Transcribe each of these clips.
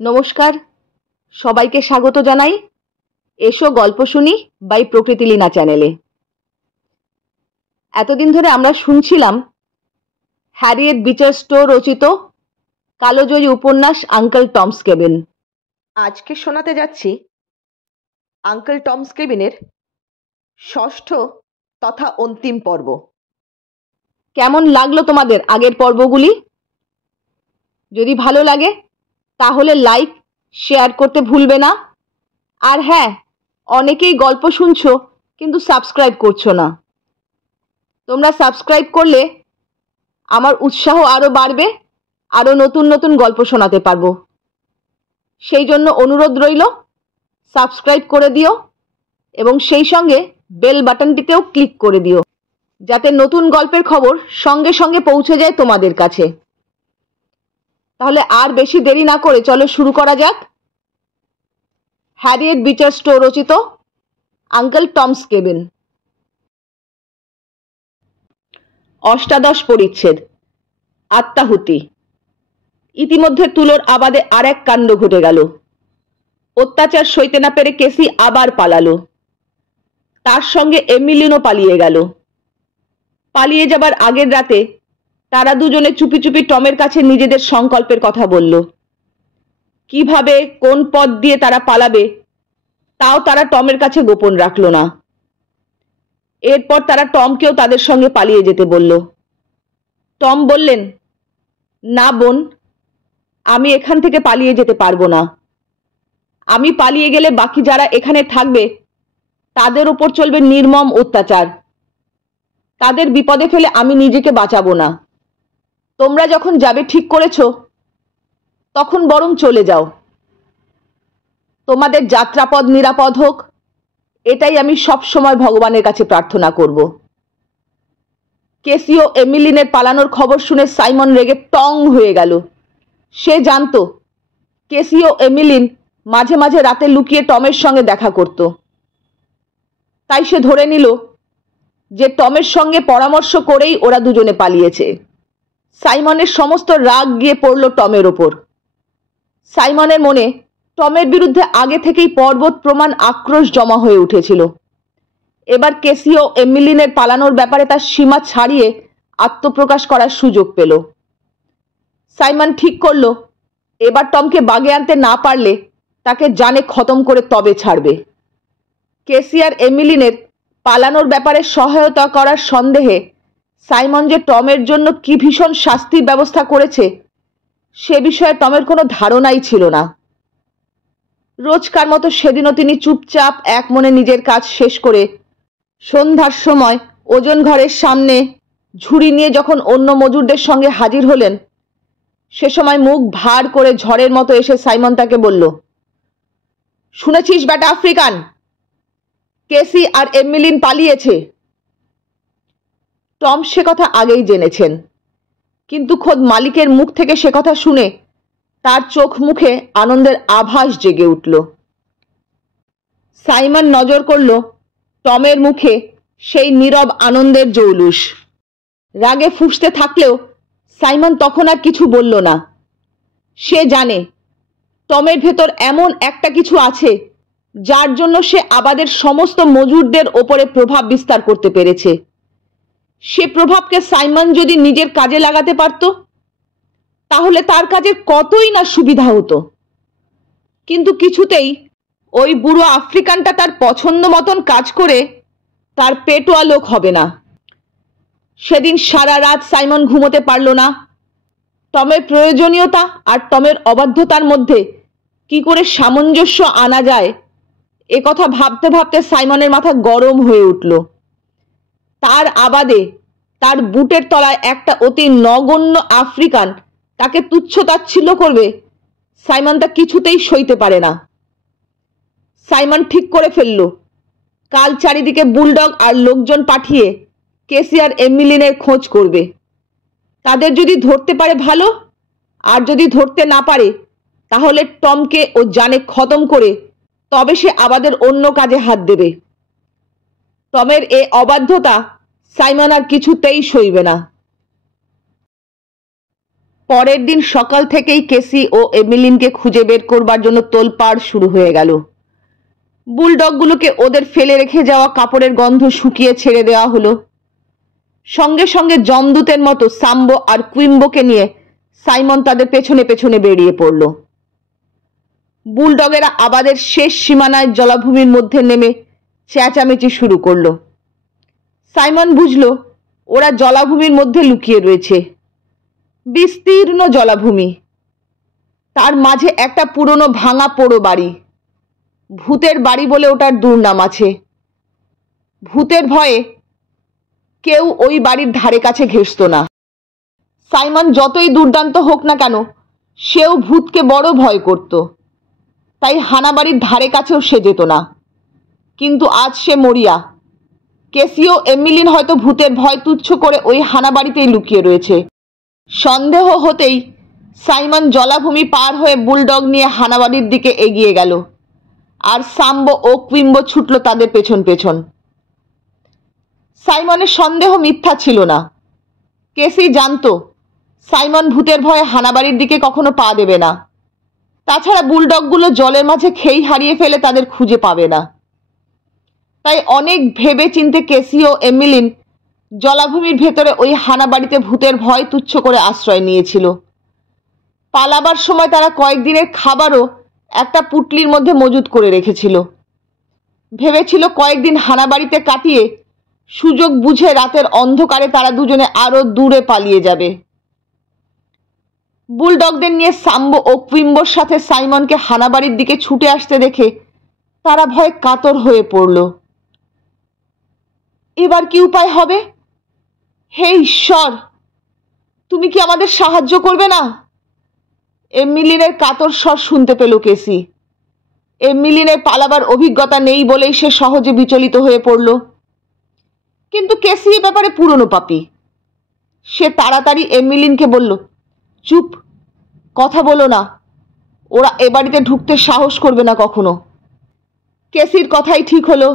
নমস্কার, সবাইকে স্বাগত জানাই এসো গল্প শুনি বাই প্রকৃতিলীনা চ্যানেলে। এতদিন ধরে আমরা শুনছিলাম হ্যারিয়েট বিচার স্টো রচিত কালোজয়ী উপন্যাস আঙ্কেল টমস কেবিন। আজকে শোনাতে যাচ্ছি আঙ্কেল টমস কেবিনের ষষ্ঠ তথা অন্তিম পর্ব। কেমন লাগলো তোমাদের আগের পর্বগুলি? যদি ভালো লাগে তাহলে লাইক শেয়ার করতে ভুলবে না। আর হ্যাঁ, অনেকেই গল্প শুনছো কিন্তু সাবস্ক্রাইব করছো না। তোমরা সাবস্ক্রাইব করলে আমার উৎসাহ আরও বাড়বে, আরও নতুন নতুন গল্প শোনাতে পারবো। সেই জন্য অনুরোধ রইল, সাবস্ক্রাইব করে দিও এবং সেই সঙ্গে বেল বাটনটিতেও ক্লিক করে দিও, যাতে নতুন গল্পের খবর সঙ্গে সঙ্গে পৌঁছে যায় তোমাদের কাছে। তাহলে আর বেশি দেরি না করে চলো শুরু করা যাক। হ্যারিয়েট বিচার স্টো রচিত আঙ্কেল টমস কেবিন, অষ্টাদশ পরিচ্ছেদ, আত্মাহুতি। ইতিমধ্যে তুলোর আবাদে আর এক কাণ্ড ঘটে গেল। অত্যাচার সইতে না পেরে কেসি আবার পালালো। তার সঙ্গে এমিলিনও পালিয়ে গেল। পালিয়ে যাবার আগের রাতে তারা দুজনে চুপি চুপি টমের কাছে নিজেদের সংকল্পের কথা বলল। কিভাবে, কোন পথ দিয়ে তারা পালাবে তাও তারা টমের কাছে গোপন রাখল না। এরপর তারা টমকেও তাদের সঙ্গে পালিয়ে যেতে বলল। টম বললেন, না বোন, আমি এখান থেকে পালিয়ে যেতে পারবো না। আমি পালিয়ে গেলে বাকি যারা এখানে থাকবে তাদের ওপর চলবে নির্মম অত্যাচার। তাদের বিপদে ফেলে আমি নিজেকে বাঁচাবো না। তোমরা যখন যাবে ঠিক করেছো, তখন বরং চলে যাও। তোমাদের যাত্রাপথ নিরাপদ হোক, এটাই আমি সব সময় ভগবানের কাছে প্রার্থনা করব। কেসি ও এমিলিনের পালানোর খবর শুনে সাইমন রেগে টং হয়ে গেল। সে জানতো কেসি ও এমিলিন মাঝে মাঝে রাতে লুকিয়ে টমের সঙ্গে দেখা করত। তাই সে ধরে নিল যে টমের সঙ্গে পরামর্শ করেই ওরা দুজনে পালিয়েছে। সাইমনের সমস্ত রাগ গিয়ে পড়ল টমের ওপর। সাইমনের মনে টমের বিরুদ্ধে আগে থেকেই পর্বত প্রমাণ আক্রোশ জমা হয়ে উঠেছিল। এবার কেসি ও এমিলিনের পালানোর ব্যাপারে তার সীমা ছাড়িয়ে আত্মপ্রকাশ করার সুযোগ পেল। সাইমন ঠিক করল, এবার টমকে বাগে আনতে না পারলে তাকে জানে খতম করে তবে ছাড়বে। কেসি আর এমিলিনের পালানোর ব্যাপারে সহায়তা করার সন্দেহে সাইমন যে টমের জন্য কি ভীষণ শাস্তির ব্যবস্থা করেছে সে বিষয়ে টমের কোনো ধারণাই ছিল না। রোজকার মতো সেদিনও তিনি চুপচাপ এক মনে নিজের কাজ শেষ করে সন্ধ্যার সময় ওজন ঘরের সামনে ঝুড়ি নিয়ে যখন অন্য মজুরদের সঙ্গে হাজির হলেন, সে সময় মুখ ভার করে ঝড়ের মতো এসে সাইমন তাকে বলল, শুনেছিস বেটা আফ্রিকান, কেসি আর এমিলিন পালিয়েছে। টম সে কথা আগেই জেনেছেন, কিন্তু খোদ মালিকের মুখ থেকে সে কথা শুনে তার চোখ মুখে আনন্দের আভাস জেগে উঠল। সাইমন নজর করল টমের মুখে সেই নীরব আনন্দের জৌলুস। রাগে ফুঁসতে থাকলেও সাইমন তখন আর কিছু বলল না। সে জানে টমের ভেতর এমন একটা কিছু আছে যার জন্য সে আবাদের সমস্ত মজুরদের ওপরে প্রভাব বিস্তার করতে পেরেছে। সে প্রভাবকে সাইমন যদি নিজের কাজে লাগাতে পারত তাহলে তার কাজের কতই না সুবিধা হতো। কিন্তু কিছুতেই ওই বুড়ো আফ্রিকানটা তার পছন্দ মতন কাজ করে তার পেটোয়া লোক হবে না। সেদিন সারা রাত সাইমন ঘুমোতে পারল না। টমের প্রয়োজনীয়তা আর টমের অবাধ্যতার মধ্যে কি করে সামঞ্জস্য আনা যায় এ কথা ভাবতে ভাবতে সাইমনের মাথা গরম হয়ে উঠল। তার আবাদে তার বুটের তলায় একটা অতি নগণ্য আফ্রিকান তাকে তুচ্ছ-তাচ্ছিল্য করবে, সাইমন তা কিছুতেই সইতে পারে না। সাইমন ঠিক করে ফেলল, কাল চারিদিকে বুলডগ আর লোকজন পাঠিয়ে কেসি আর এমিলিনের খোঁজ করবে। তাদের যদি ধরতে পারে ভালো, আর যদি ধরতে না পারে তাহলে টমকে ও জানে খতম করে তবে সে আবাদের অন্য কাজে হাত দেবে। টমের এ অবাধ্যতা সাইমন আর কিছুতেই সইবে না। পরের দিন সকাল থেকেই কেসি ও এমিলিনকে খুঁজে বের করবার জন্য তোলপাড় শুরু হয়ে গেল। বুলডগগুলোকে ওদের ফেলে রেখে যাওয়া কাপড়ের গন্ধ শুকিয়ে ছেড়ে দেওয়া হলো। সঙ্গে সঙ্গে যমদূতের মতো সাম্বো আর কুইম্বোকে নিয়ে সাইমন তাদের পেছনে পেছনে বেরিয়ে পড়ল। বুলডগেরা আবাদের শেষ সীমানায় জলাভূমির মধ্যে নেমে চেঁচামেচি শুরু করলো। সাইমন বুঝল ওরা জলাভূমির মধ্যে লুকিয়ে রয়েছে। বিস্তীর্ণ জলাভূমি, তার মাঝে একটা পুরনো ভাঙা পোড়ো বাড়ি। ভূতের বাড়ি বলে ওটার দুর্নাম আছে। ভূতের ভয়ে কেউ ওই বাড়ির ধারে কাছে ঘেঁষত না। সাইমন যতই দুর্দান্ত হোক না কেন, সেও ভূতকে বড় ভয় করত, তাই হানাবাড়ির ধারে কাছেও সে যেত না। কিন্তু আজ সে মরিয়া। কেসি ও এমিলিন হয়তো ভূতের ভয় তুচ্ছ করে ওই হানাবাড়িতেই লুকিয়ে রয়েছে। সন্দেহ হতেই সাইমন জলাভূমি পার হয়ে বুলডগ নিয়ে হানাবাড়ির দিকে এগিয়ে গেল, আর সাম্বো ও কুইম্বো ছুটল তাদের পেছন পেছন। সাইমনের সন্দেহ মিথ্যা ছিল না। কেসি জানতো সাইমন ভূতের ভয়ে হানাবাড়ির দিকে কখনো পা দেবে না। তাছাড়া বুলডগগুলো জলের মাঝে খেই হারিয়ে ফেলে তাদের খুঁজে পাবে না। তাই অনেক ভেবে চিনতে কেসি ও এমিলিন জলাভূমির ভেতরে ওই হানাবাড়িতে ভূতের ভয় তুচ্ছ করে আশ্রয় নিয়েছিল। পালাবার সময় তারা কয়েকদিনের খাবারও একটা পুটলির মধ্যে মজুত করে রেখেছিল। ভেবেছিল কয়েকদিন হানাবাড়িতে কাটিয়ে সুযোগ বুঝে রাতের অন্ধকারে তারা দুজনে আরো দূরে পালিয়ে যাবে। বুলডগদের নিয়ে সাম্বো ও কুইম্বোর সাথে সাইমনকে হানাবাড়ির দিকে ছুটে আসতে দেখে তারা ভয়ে কাতর হয়ে পড়ল। এবার কি উপায় হবে? হে ঈশ্বর, তুমি কি আমাদের সাহায্য করবে না? এমিলিনের কাতর স্বর শুনতে পেল কেসি। এমিলিনের পালাবার অভিজ্ঞতা নেই বলেই সে সহজে বিচলিত হয়ে পড়ল। কিন্তু কেসি এ ব্যাপারে পুরনো পাপী। সে তাড়াতাড়ি এমিলিনকে বলল, চুপ, কথা বলো না, ওরা এ বাড়িতে ঢুকতে সাহস করবে না কখনো। কেসির কথাই ঠিক হলো।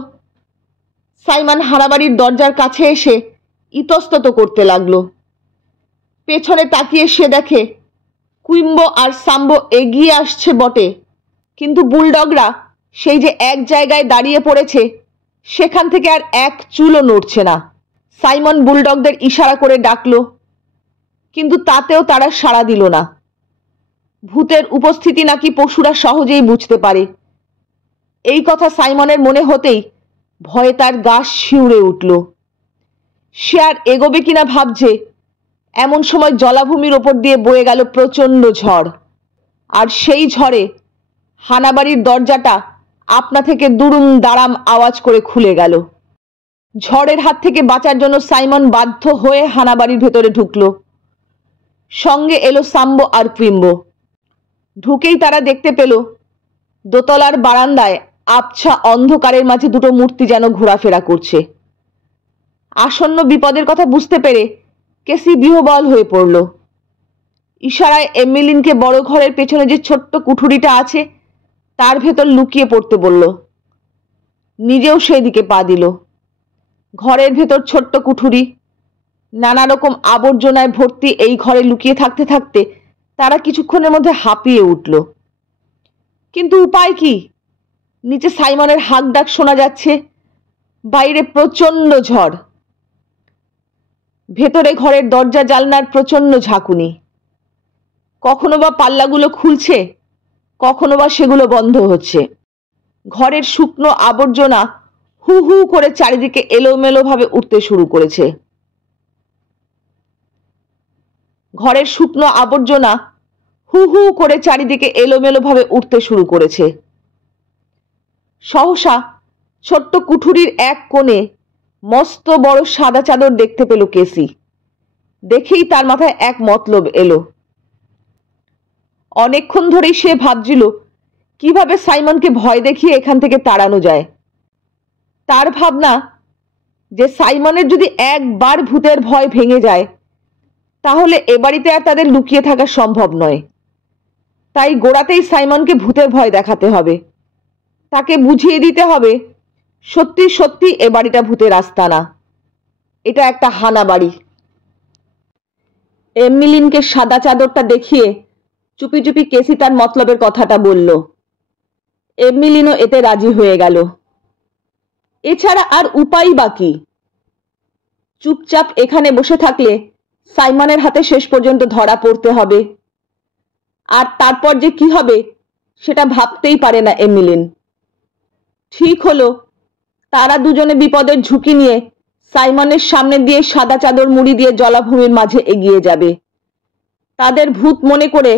সাইমন হানাবাড়ির দরজার কাছে এসে ইতস্তত করতে লাগলো। পেছনে তাকিয়ে সে দেখে কুইম্বো আর সাম্বো এগিয়ে আসছে বটে, কিন্তু বুলডগরা সেই যে এক জায়গায় দাঁড়িয়ে পড়েছে, সেখান থেকে আর এক চুলও নড়ছে না। সাইমন বুলডগদের ইশারা করে ডাকলো, কিন্তু তাতেও তারা সাড়া দিল না। ভূতের উপস্থিতি নাকি পশুরা সহজেই বুঝতে পারে। এই কথা সাইমনের মনে হতেই ভয়ে তার গা শিউরে উঠল। সে আর এগোবে কিনা ভাবছে, এমন সময় জলাভূমির ওপর দিয়ে বয়ে গেল প্রচণ্ড ঝড়। আর সেই ঝড়ে হানাবাড়ির দরজাটা আপনা থেকে দুরুম দাঁড়াম আওয়াজ করে খুলে গেল। ঝড়ের হাত থেকে বাঁচার জন্য সাইমন বাধ্য হয়ে হানাবাড়ির ভেতরে ঢুকল। সঙ্গে এলো সাম্বো আর কুইম্বো। ঢুকেই তারা দেখতে পেল দোতলার বারান্দায় আবছা অন্ধকারের মাঝে দুটো মূর্তি যেন ঘোরাফেরা করছে। আসন্ন বিপদের কথা বুঝতে পেরে কেসি বিহ্বল হয়ে পড়ল। ইশারায় এমিলিনকে বড় ঘরের পেছনে যে ছোট্ট কুঠুরিটা আছে তার ভেতর লুকিয়ে পড়তে বলল। নিজেও সেই দিকে পা দিল। ঘরের ভেতর ছোট্ট কুঠুরি, নানা রকম আবর্জনায় ভর্তি। এই ঘরে লুকিয়ে থাকতে থাকতে তারা কিছুক্ষণের মধ্যে হাঁপিয়ে উঠল। কিন্তু উপায় কি? নিচে সাইমনের হাঁক ডাক শোনা যাচ্ছে, বাইরে প্রচণ্ড ঝড়, ভেতরে ঘরের দরজা জানলার প্রচণ্ড ঝাঁকুনি। কখনো বা পাল্লাগুলো খুলছে, কখনো বা সেগুলো বন্ধ হচ্ছে। ঘরের শুকনো আবর্জনা হু হু করে চারিদিকে এলোমেলো ভাবে উঠতে শুরু করেছে। ঘরের শুকনো আবর্জনা হু হু করে চারিদিকে এলোমেলো ভাবে উঠতে শুরু করেছে। সহসা ছোট্ট কুঠুরির এক কোণে মস্ত বড় সাদা চাদর দেখতে পেল কেসি। দেখেই তার মাথায় এক মতলব এলো। অনেকক্ষণ ধরেই সে ভাবছিল কিভাবে সাইমনকে ভয় দেখিয়ে এখান থেকে তাড়ানো যায়। তার ভাবনা যে সাইমনের যদি একবার ভূতের ভয় ভেঙে যায় তাহলে এ বাড়িতে আর তাদের লুকিয়ে থাকা সম্ভব নয়। তাই গোড়াতেই সাইমনকে ভূতের ভয় দেখাতে হবে। তাকে বুঝিয়ে দিতে হবে সত্যি সত্যি এ বাড়িটা ভূতের আস্তানা, এটা একটা হানা বাড়ি। এমিলিনকে সাদা চাদরটা দেখিয়ে চুপি চুপি কেসি তার মতলবের কথাটা বলল। এমিলিনও এতে রাজি হয়ে গেল। এছাড়া আর উপায় বা কি? চুপচাপ এখানে বসে থাকলে সাইমনের হাতে শেষ পর্যন্ত ধরা পড়তে হবে, আর তারপর যে কি হবে সেটা ভাবতেই পারে না এমিলিন। ঠিক হলো, তারা দুজনে বিপদের ঝুঁকি নিয়ে সাইমনের সামনে দিয়ে সাদা চাদর মুড়ি দিয়ে জলাভূমির মাঝে এগিয়ে যাবে। তাদের ভূত মনে করে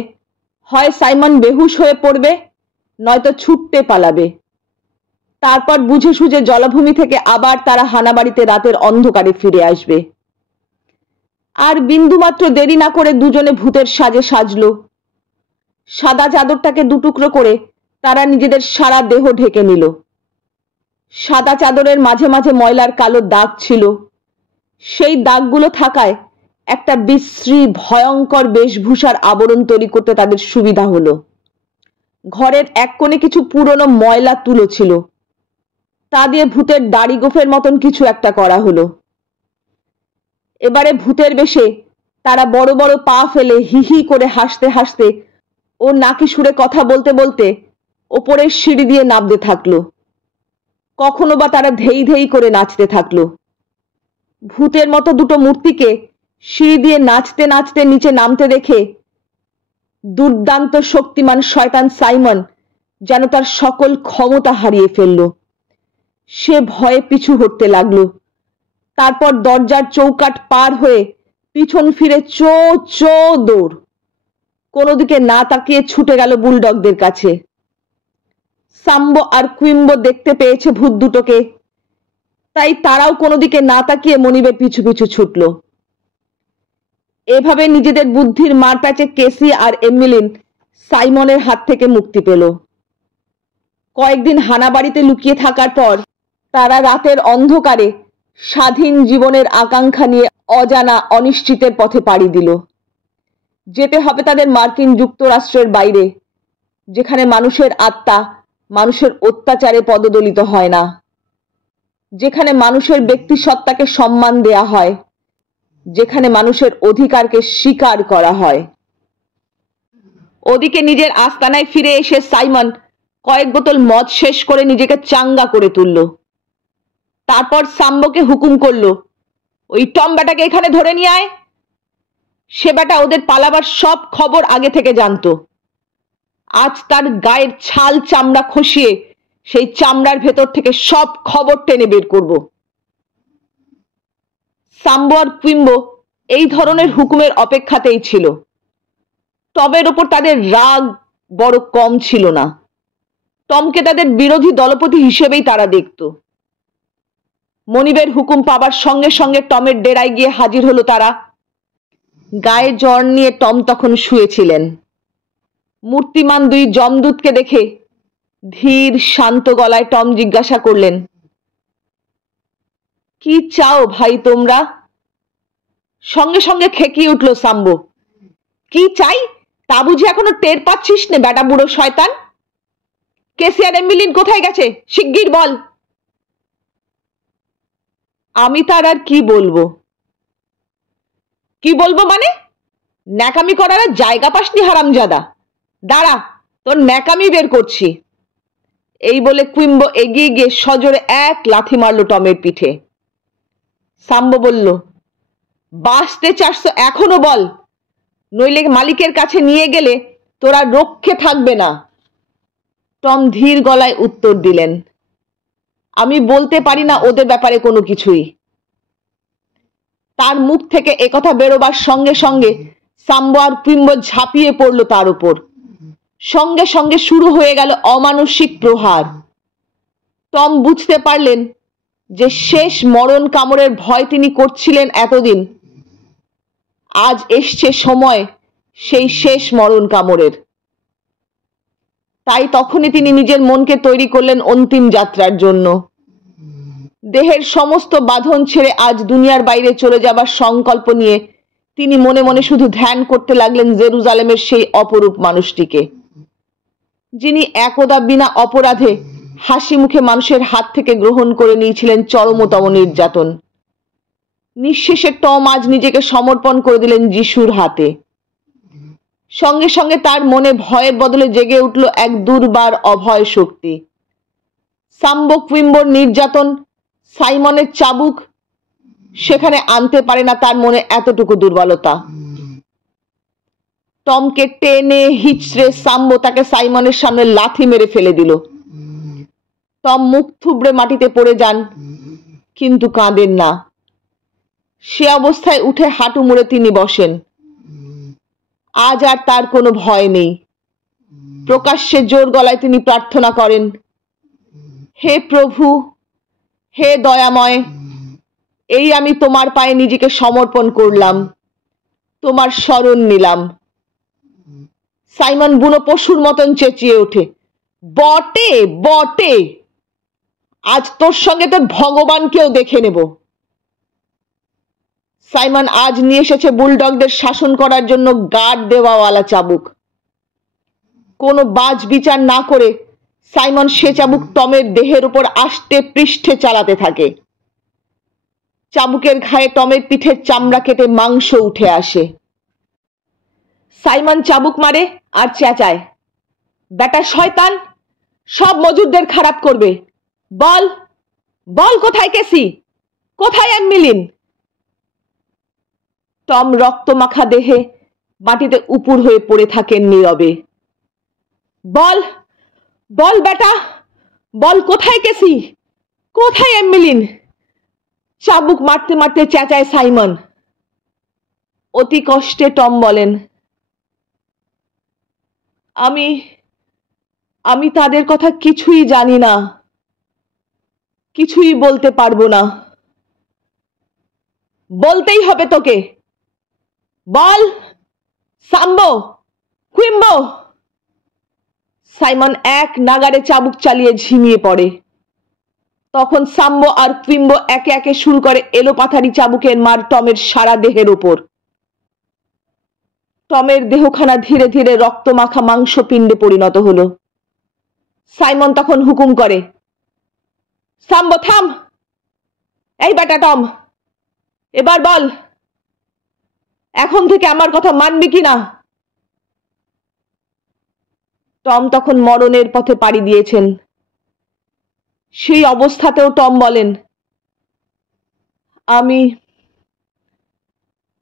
হয় সাইমন বেহুশ হয়ে পড়বে, নয়তো ছুটতে পালাবে। তারপর বুঝে সুঝে জলাভূমি থেকে আবার তারা হানাবাড়িতে রাতের অন্ধকারে ফিরে আসবে। আর বিন্দুমাত্র দেরি না করে দুজনে ভূতের সাজে সাজলো। সাদা চাদরটাকে দুটুকরো করে তারা নিজেদের সারা দেহ ঢেকে নিল। সাদা চাদরের মাঝে মাঝে ময়লার কালো দাগ ছিল। সেই দাগগুলো থাকায় একটা বিশ্রী ভয়ঙ্কর বেশভূষার আবরণ তৈরি করতে তাদের সুবিধা হলো। ঘরের এক কোণে কিছু পুরনো ময়লা তুলো ছিল, তা দিয়ে ভূতের দাড়ি গোফের মতন কিছু একটা করা হলো। এবারে ভূতের বেশে তারা বড় বড় পা ফেলে হি হি করে হাসতে হাসতে ও নাকি সুরে কথা বলতে বলতে ওপরের সিঁড়ি দিয়ে নামতে থাকলো। কখনো বা তারা ধেই ধেই করে নাচতে থাকলো। ভূতের মতো দুটো মূর্তিকে সিঁড়ি দিয়ে নাচতে নাচতে নিচে নামতে দেখে দুর্দান্ত শক্তিমান শয়তান সাইমন যেন তার সকল ক্ষমতা হারিয়ে ফেলল। সে ভয়ে পিছু হটতে লাগলো। তারপর দরজার চৌকাঠ পার হয়ে পিছন ফিরে চো চো দৌড়। কোনো দিকে না তাকিয়ে ছুটে গেল বুলডগদের কাছে। সাম্বো আর কুইম্বো দেখতে পেয়েছে ভূত দুটোকে, তাই তারাও কোনো দিকে না তাকিয়ে মনিবের পিছু পিছু ছুটল। এভাবে নিজেদের বুদ্ধির মার প্যাচে কেসি আর এমিলিন সাইমনের হাত থেকে মুক্তি পেল। কয়েকদিন হানাবাড়িতে লুকিয়ে থাকার পর তারা রাতের অন্ধকারে স্বাধীন জীবনের আকাঙ্ক্ষা নিয়ে অজানা অনিশ্চিতের পথে পাড়ি দিল। যেতে হবে তাদের মার্কিন যুক্তরাষ্ট্রের বাইরে, যেখানে মানুষের আত্মা মানুষের অত্যাচারে পদদলিত হয় না, যেখানে মানুষের ব্যক্তিসত্তাকে সম্মান দেয়া হয়, যেখানে মানুষের অধিকারকে স্বীকার করা হয়। ওদিকে নিজের আস্তানায় ফিরে এসে সাইমন কয়েক বোতল মদ শেষ করে নিজেকে চাঙ্গা করে তুলল। তারপর সাম্বোকে হুকুম করলো, ওই টম ব্যাটাকে এখানে ধরে নিয়ে আয়। সে ব্যাটা ওদের পালাবার সব খবর আগে থেকে জানতো। আজ তার গায়ের ছাল চামড়া খসিয়ে সেই চামড়ার ভেতর থেকে সব খবর টেনে বের করব। সাম্বো আর কুইম্বো এই ধরনের হুকুমের অপেক্ষাতেই ছিল। টমের ওপর তাদের রাগ বড় কম ছিল না। টমকে তাদের বিরোধী দলপতি হিসেবেই তারা দেখত। মনিবের হুকুম পাবার সঙ্গে সঙ্গে টমের ডেরায় গিয়ে হাজির হলো তারা। গায়ে জ্বর নিয়ে টম তখন শুয়েছিলেন। মূর্তিমান দুই যমদূতকে দেখে ধীর শান্ত গলায় টম জিজ্ঞাসা করলেন, কি চাও ভাই তোমরা? সঙ্গে সঙ্গে খেকিয়ে উঠল সাম্বো, কি চাই তা বুঝি এখনো টের পাচ্ছিস নে বেটা বুড়ো শয়তান? কেসি আর এমিলিন কোথায় গেছে শিগগির বল। আমি তার আর কি বলবো? কি বলবো মানে? ন্যাকামি করার আর জায়গা পাসনি হারামজাদা। দাঁড়া, তোর ন্যাকামি বের করছি। এই বলে কুইম্বো এগিয়ে গিয়ে সজোরে এক লাথি মারল টমের পিঠে। সাম্বো বলল, বাঁচতে চাস তো এখনো বল, নইলে মালিকের কাছে নিয়ে গেলে তোরা রক্ষে থাকবে না। টম ধীর গলায় উত্তর দিলেন, আমি বলতে পারি না ওদের ব্যাপারে কোনো কিছুই। তার মুখ থেকে একথা বেরোবার সঙ্গে সঙ্গে সাম্বো আর কুইম্বো ঝাঁপিয়ে পড়ল তার উপর। সঙ্গে সঙ্গে শুরু হয়ে গেল অমানসিক প্রহার। টম বুঝতে পারলেন যে শেষ মরণ কামড়ের ভয় তিনি করছিলেন এতদিন, আজ এসছে সময় সেই শেষ মরণ কামড়ের। তাই তখনই তিনি নিজের মনকে তৈরি করলেন অন্তিম যাত্রার জন্য। দেহের সমস্ত বাঁধন ছেড়ে আজ দুনিয়ার বাইরে চলে যাবার সংকল্প নিয়ে তিনি মনে মনে শুধু ধ্যান করতে লাগলেন জেরুজালেমের সেই অপরূপ মানুষটিকে, যিনি একদা বিনা অপরাধে হাসি মুখে মানুষের হাত থেকে গ্রহণ করে নিয়েছিলেন চরমতম নির্যাতন। নিঃশেষে টম আজ নিজেকে সমর্পণ করে দিলেন যিশুর হাতে। সঙ্গে সঙ্গে তার মনে ভয়ের বদলে জেগে উঠল এক দুর্বার অভয় শক্তি। সাম্বো কুইম্বোর নির্যাতন, সাইমনের চাবুক সেখানে আনতে পারে না তার মনে এতটুকু দুর্বলতা। টমকে টেনে হিচড়ে সাম্বো তাকে সাইমনের সামনে লাথি মেরে ফেলে দিল। টম মুখ থুবড়ে মাটিতে পড়ে যান, কিন্তু কাঁদেন না। সে অবস্থায় উঠে হাঁটু মুড়ে তিনি বসেন। আজ আর তার কোনো ভয় নেই। প্রকাশ্যে জোর গলায় তিনি প্রার্থনা করেন, হে প্রভু, হে দয়াময়, এই আমি তোমার পায়ে নিজেকে সমর্পণ করলাম, তোমার শরণ নিলাম। সাইমন বুনো পশুর মতন চেঁচিয়ে ওঠে, বটে বটে, আজ তোর সঙ্গে তোর ভগবানকেও দেখে নেব। সাইমন আজ নিয়ে এসেছে বুলডগদের শাসন করার জন্য গার্ড দেওয়াওয়ালা চাবুক। কোনো বাজ বিচার না করে সাইমন সে চাবুক টমের দেহের উপর আষ্টে পৃষ্ঠে চালাতে থাকে। চাবুকের ঘায়ে টমের পিঠের চামড়া কেটে মাংস উঠে আসে। সাইমন চাবুক মারে আর চেঁচায়, বেটা শয়তান, সব মজুরদের খারাপ করবে। বল বল, কোথায় কেসি, কোথায় এমিলিন? টম রক্তমাখা দেহে মাটিতে উপুড় হয়ে পড়ে থাকেন নীরবে। বল বল বেটা, বল কোথায় কেসি, কোথায় এমিলিন? চাবুক মারতে মারতে চেঁচায় সাইমন। অতি কষ্টে টম বলেন, আমি আমি তাদের কথা কিছুই জানি না, কিছুই বলতে পারবো না। বলতেই হবে তোকে, বল সাম্বো, কুইম্বো। সাইমন এক নাগাড়ে চাবুক চালিয়ে ঝিমিয়ে পড়ে। তখন সাম্বো আর কুইম্বো একে একে শুরু করে এলোপাথারি চাবুকের মার টমের সারা দেহের ওপর। টমের দেহখানা ধীরে ধীরে রক্তমাখা মাংসপিণ্ডে পরিণত হলো। সাইমন তখন হুকুম করে, সাম্বো থাম, এই বেটা টম, এবার বল, এখন থেকে আমার কথা মানবি কিনা? টম তখন মরণের পথে পাড়ি দিয়েছেন। সেই অবস্থাতেও টম বলেন, আমি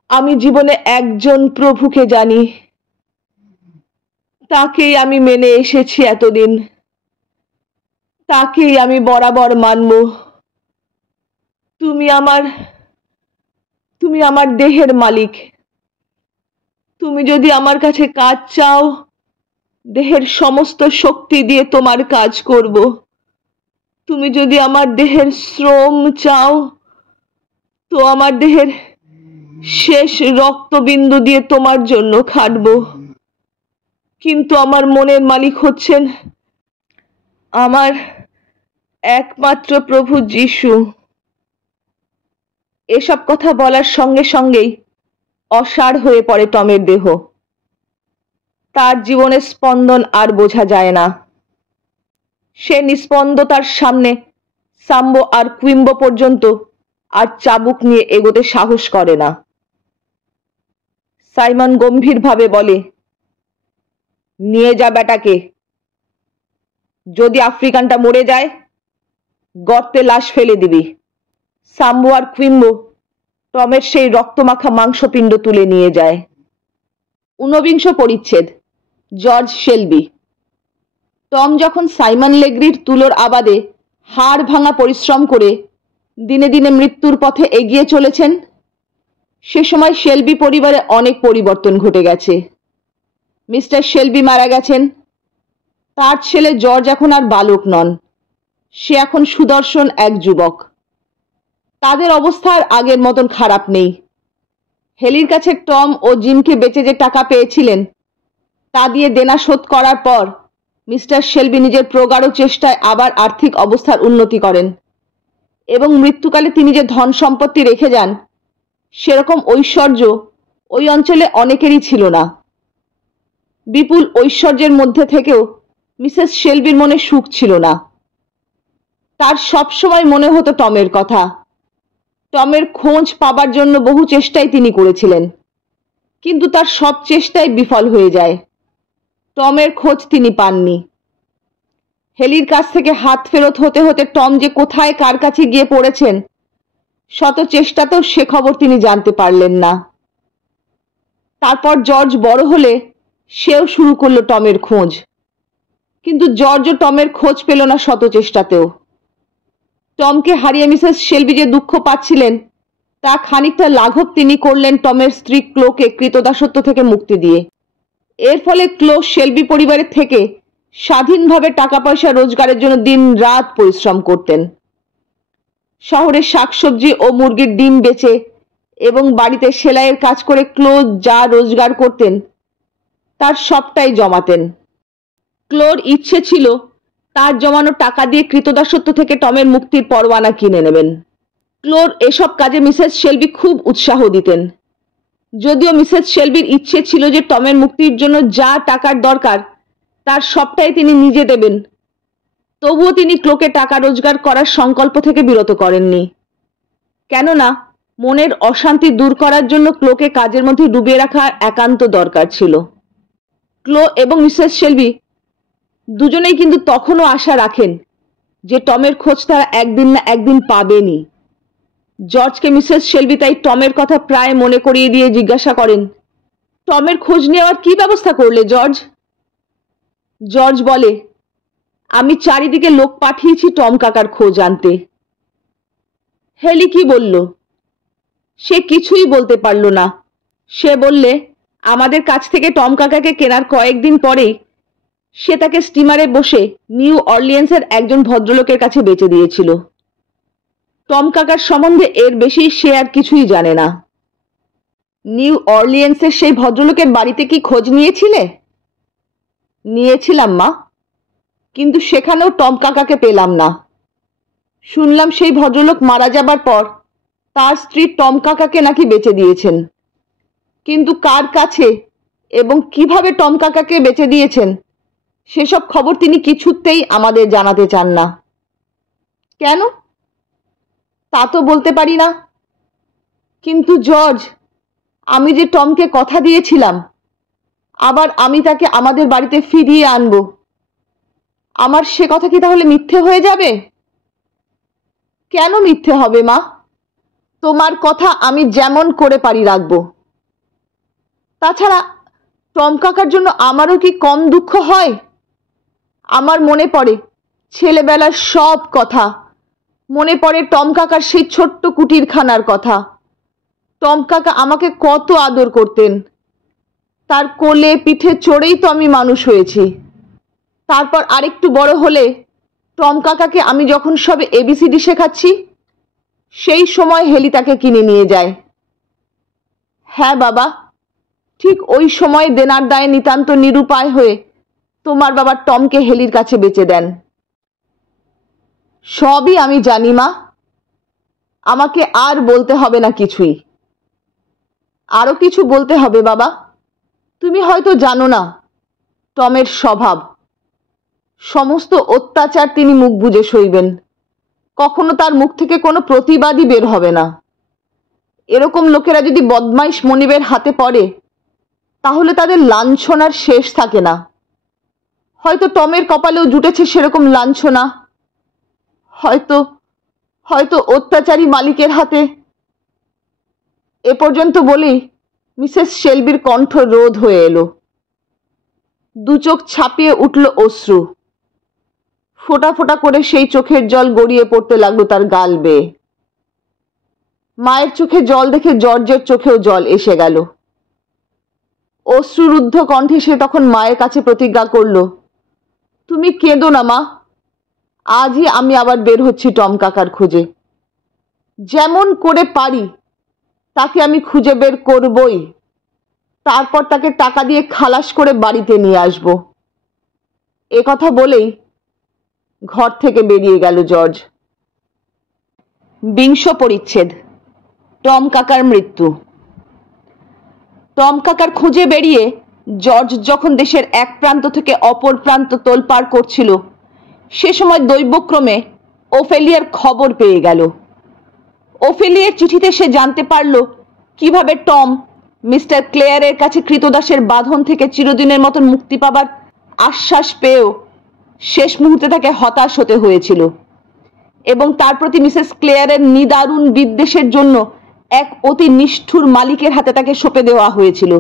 আমি জীবনে একজন প্রভুকে জানি, তাকেই আমি মেনে এসেছি এতদিন, তাকেই আমি বরাবর মানব। তুমি আমার দেহের মালিক। তুমি যদি আমার কাছে কাজ চাও, দেহের সমস্ত শক্তি দিয়ে তোমার কাজ করব। তুমি যদি আমার দেহের শ্রম চাও, তো আমার দেহের শেষ রক্তবিন্দু দিয়ে তোমার জন্য খাটব। কিন্তু আমার মনের মালিক হচ্ছেন আমার একমাত্র প্রভু যিশু। এসব কথা বলার সঙ্গে সঙ্গেই অসাড় হয়ে পড়ে টমের দেহ। তার জীবনের স্পন্দন আর বোঝা যায় না। সে নিস্পন্দতার সামনে সাম্বো আর কুইম্বো পর্যন্ত আর চাবুক নিয়ে এগোতে সাহস করে না। সাইমন গম্ভীরভাবে বলে, নিয়ে যা বেটাকে। যদি আফ্রিকানটা মরে যায়, গর্তে লাশ ফেলে দিবি। সাম্বো আর কুইম্বো টমের সেই রক্তমাখা মাংসপিণ্ড তুলে নিয়ে যায়। ঊনবিংশ পরিচ্ছেদ। George Shelby. টম যখন সাইমন লেগ্রির তুলোর আবাদে হাড় ভাঙা পরিশ্রম করে দিনে দিনে মৃত্যুর পথে এগিয়ে চলেছেন, সে সময় শেলবি পরিবারে অনেক পরিবর্তন ঘটে গেছে। মিস্টার শেলবি মারা গেছেন। তার ছেলে জর্জ এখন আর বালক নন, সে এখন সুদর্শন এক যুবক। তাদের অবস্থা আর আগের মতন খারাপ নেই। হেলির কাছে টম ও জিমকে বেচে যে টাকা পেয়েছিলেন, তা দিয়ে দেনা শোধ করার পর মিস্টার শেলবি নিজের প্রগাঢ় চেষ্টায় আবার আর্থিক অবস্থার উন্নতি করেন এবং মৃত্যুকালে তিনি যে ধন সম্পত্তি রেখে যান, সেরকম ঐশ্বর্য ওই অঞ্চলে অনেকেরই ছিল না। বিপুল ঐশ্বর্যের মধ্যে থেকেও মিসেস শেলবির মনে সুখ ছিল না। তার সবসময় মনে হতো টমের কথা। টমের খোঁজ পাবার জন্য বহু চেষ্টাই তিনি করেছিলেন, কিন্তু তার সব চেষ্টাই বিফল হয়ে যায়। টমের খোঁজ তিনি পাননি। হেলির কাছ থেকে হাত ফেরত হতে হতে টম যে কোথায় কার কাছে গিয়ে পড়েছেন, শত চেষ্টাতেও সে খবর তিনি জানতে পারলেন না। তারপর জর্জ বড় হলে সেও শুরু করলো টমের খোঁজ, কিন্তু জর্জও টমের খোঁজ পেল না শত চেষ্টাতেও। টমকে হারিয়ে মিসেস শেলবি যে দুঃখ পাচ্ছিলেন, তা খানিকটা লাঘব তিনি করলেন টমের স্ত্রী ক্লোকে কৃতদাসত্ব থেকে মুক্তি দিয়ে। এর ফলে ক্লো শেলবি পরিবারের থেকে স্বাধীনভাবে টাকা পয়সা রোজগারের জন্য দিন রাত পরিশ্রম করতেন। শহরে শাকসবজি ও মুরগির ডিম বেচে এবং বাড়িতে সেলাইয়ের কাজ করে ক্লো যা রোজগার করতেন তার সবটাই জমাতেন। ক্লোর ইচ্ছে ছিল তার জমানো টাকা দিয়ে কৃতদাসত্ব থেকে টমের মুক্তির পরোয়ানা কিনে নেবেন। ক্লোর এসব কাজে মিসেস শেলবি খুব উৎসাহ দিতেন। যদিও মিসেস শেলবির ইচ্ছে ছিল যে টমের মুক্তির জন্য যা টাকার দরকার তার সবটাই তিনি নিজে দেবেন, তবুও তিনি ক্লোকে টাকা রোজগার করার সংকল্প থেকে বিরত করেননি। কেননা মনের অশান্তি দূর করার জন্য ক্লোকে কাজের মধ্যে ডুবিয়ে রাখা একান্ত দরকার ছিল। ক্লো এবং মিসেস শেলবি দুজনেই কিন্তু তখনও আশা রাখেন যে টমের খোঁজ তারা একদিন না একদিন পাবেনই। জর্জকে মিসেস শেলবি তাই টমের কথা প্রায় মনে করিয়ে দিয়ে জিজ্ঞাসা করেন, টমের খোঁজ নেওয়ার কি ব্যবস্থা করলে জর্জ? জর্জ বলে, আমি চারিদিকে লোক পাঠিয়েছি টম কাকার খোঁজ আনতে। হেলি কি বলল? সে কিছুই বলতে পারল না। সে বললে, আমাদের কাছ থেকে টম কাকাকে কেনার কয়েকদিন পরেই সে তাকে স্টিমারে বসে নিউ অরলিয়েন্সের একজন ভদ্রলোকের কাছে বেচে দিয়েছিল। টম কাকার সম্বন্ধে এর বেশি সে আর কিছুই জানে না। নিউ অরলিয়েন্সের সেই ভদ্রলোকের বাড়িতে কি খোঁজ নিয়েছিলে? নিয়েছিলাম মা, কিন্তু সেখানেও টম কাকাকে পেলাম না। শুনলাম সেই ভদ্রলোক মারা যাবার পর তার স্ত্রী টম কাকাকে নাকি বেচে দিয়েছেন, কিন্তু কার কাছে এবং কিভাবে টম কাকাকে বেচে দিয়েছেন সেসব খবর তিনি কিছুতেই আমাদের জানাতে চান না। কেন? তা তো বলতে পারি না। কিন্তু জর্জ, আমি যে টমকে কথা দিয়েছিলাম আবার আমি তাকে আমাদের বাড়িতে ফিরিয়ে আনব, আমার সে কথা কি তাহলে মিথ্যে হয়ে যাবে? কেন মিথ্যে হবে মা? তোমার কথা আমি যেমন করে পারি রাখব। তাছাড়া টম কাকার জন্য আমারও কি কম দুঃখ হয়? আমার মনে পড়ে ছেলেবেলার সব কথা, মনে পড়ে টম কাকার সেই ছোট্ট কুটিরখানার কথা। টম কাকা আমাকে কত আদর করতেন। তার কোলে পিঠে চড়েই তো আমি মানুষ হয়েছি। তারপর আরেকটু বড় হলে টম কাকাকে আমি যখন সবে এবিসিডি শেখাচ্ছি, সেই সময় হেলি তাকে কিনে নিয়ে যায়। হ্যাঁ বাবা, ঠিক ওই সময় দেনার দায়ে নিতান্ত নিরুপায় হয়ে তোমার বাবা টমকে হেলির কাছে বেচে দেন। সবই আমি জানি মা, আমাকে আর বলতে হবে না কিছুই। আরো কিছু বলতে হবে বাবা। তুমি হয়তো জানো না টমের স্বভাব। সমস্ত অত্যাচার তিনি মুখ বুজে সইবেন, কখনো তার মুখ থেকে কোনো প্রতিবাদই বের হবে না। এরকম লোকেরা যদি বদমাইশ মনিবের হাতে পড়ে তাহলে তাদের লাঞ্ছনার শেষ থাকে না। হয়তো টমের কপালেও জুটেছে সেরকম লাঞ্ছনা, হয়তো হয়তো অত্যাচারী মালিকের হাতে। এ পর্যন্ত বলেই মিসেস শেলবির কণ্ঠ রোধ হয়ে এলো। দু চোখ ছাপিয়ে উঠল অশ্রু। ফোঁটা ফোঁটা করে সেই চোখের জল গড়িয়ে পড়তে লাগলো তার গাল বেয়ে। মায়ের চোখে জল দেখে জর্জের চোখেও জল এসে গেল। অশ্রুরুদ্ধ কণ্ঠে সে তখন মায়ের কাছে প্রতিজ্ঞা করল, তুমি কেঁদো না মা, আজই আমি আবার বের হচ্ছি টম কাকার খোঁজে। যেমন করে পারি তাকে আমি খুঁজে বের করবই। তারপর তাকে টাকা দিয়ে খালাস করে বাড়িতে নিয়ে আসব। এ কথা বলেই ঘর থেকে বেরিয়ে গেল জর্জ। 20 পরিচ্ছেদ। টম কাকার মৃত্যু। টম কাকার খোঁজে বেরিয়ে জর্জ যখন দেশের এক প্রান্ত থেকে অপর প্রান্ত তোলপাড় করছিল, সে সময় দৈবক্রমে ওফেলিয়ার খবর পেয়ে গেল। ওফেলিয়ার চিঠিতে সে জানতে পারল কিভাবে টম মিস্টার ক্লেয়ারের কাছে কৃতদাসের বাঁধন থেকে চিরদিনের মতন মুক্তি পাবার আশ্বাস পেয়েও শেষ মুহূর্তে তাকে হতাশ হতে হয়েছিল এবং তার প্রতি মিসেস ক্লেয়ারের নিদারুণ বিদ্বেষের জন্য এক অতি নিষ্ঠুর মালিকের হাতে তাকে সঁপে দেওয়া হয়েছিল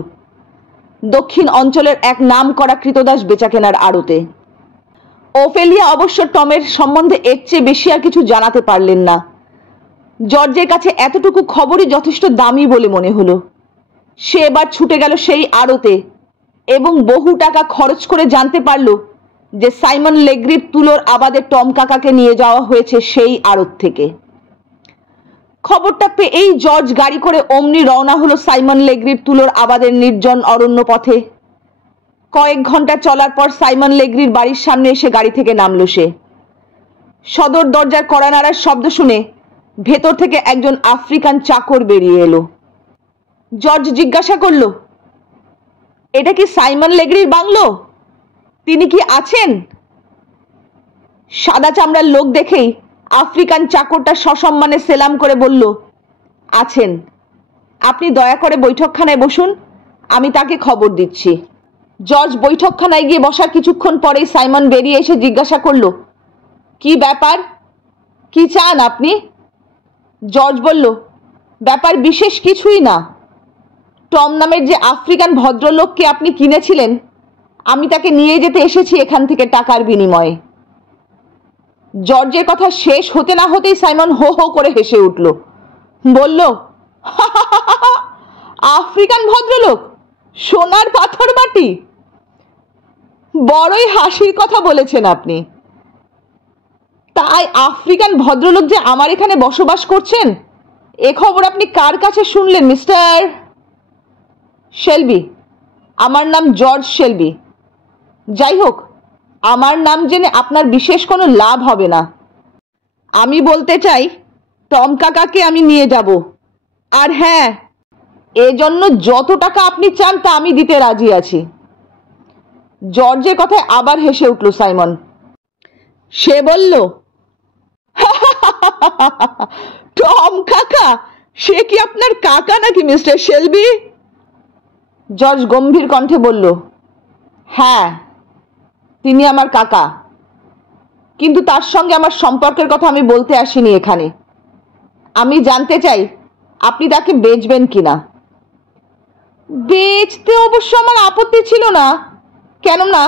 দক্ষিণ অঞ্চলের এক নামকরা কৃতদাস বেচাকেনার আড়তে। ওফেলিয়া অবশ্য টমের সম্বন্ধে এর চেয়ে বেশি আর কিছু জানাতে পারলেন না। জর্জের কাছে এতটুকু খবরই যথেষ্ট দামি বলে মনে হলো। সে এবার ছুটে গেল সেই আড়তে এবং বহু টাকা খরচ করে জানতে পারল যে সাইমন লেগ্রির তুলোর আবাদে টম কাকাকে নিয়ে যাওয়া হয়েছে সেই আড়ত থেকে। খবরটা পেয়েই জর্জ গাড়ি করে অমনি রওনা হলো সাইমন লেগ্রির তুলোর আবাদের নির্জন অরণ্য পথে। কয়েক ঘন্টা চলার পর সাইমন লেগ্রির বাড়ির সামনে এসে গাড়ি থেকে নামলো সে। সদর দরজার কড়া নাড়ার শব্দ শুনে ভেতর থেকে একজন আফ্রিকান চাকর বেরিয়ে এলো। জর্জ জিজ্ঞাসা করল, এটা কি সাইমন লেগ্রির বাংলো? তিনি কি আছেন? সাদা চামড়ার লোক দেখেই আফ্রিকান চাকরটা সসম্মানে সেলাম করে বলল, আছেন। আপনি দয়া করে বৈঠকখানায় বসুন, আমি তাকে খবর দিচ্ছি। জর্জ বৈঠকখানায় গিয়ে বসার কিছুক্ষণ পরেই সাইমন বেরিয়ে এসে জিজ্ঞাসা করল, কি ব্যাপার, কি চান আপনি? জর্জ বলল, ব্যাপার বিশেষ কিছুই না। টম নামের যে আফ্রিকান ভদ্রলোককে আপনি কিনেছিলেন, আমি তাকে নিয়ে যেতে এসেছি এখান থেকে টাকার বিনিময়ে। জর্জের কথা শেষ হতে না হতেই সাইমন হো হো করে হেসে উঠল। বলল, আফ্রিকান ভদ্রলোক, সোনার পাথর বাটি? বড়ই হাসির কথা বলেছেন আপনি। তাই আফ্রিকান ভদ্রলোক যে আমার এখানে বসবাস করছেন, এ খবর আপনি কার কাছে শুনলেন মিস্টার শেলবি? আমার নাম জর্জ শেলবি। যাই হোক, আমার নাম জেনে আপনার বিশেষ কোনো লাভ হবে না। আমি বলতে চাই, টম কাকাকে আমি নিয়ে যাব। আর হ্যাঁ, এজন্য যত টাকা আপনি চান তা আমি দিতে রাজি আছি। জর্জের কথায় আবার হেসে উঠল সাইমন। সে বলল, টম কাকা? সে কি আপনার কাকা নাকি মিস্টার শেলবি? জর্জ গম্ভীর কণ্ঠে বলল, হ্যাঁ, তিনি আমার কাকা, কিন্তু তার সঙ্গে আমার সম্পর্কের কথা আমি বলতে আসিনি এখানে। আমি জানতে চাই আপনি তাকে বেচবেন কিনা। বেচতে অবশ্য আমার আপত্তি ছিল না, কেননা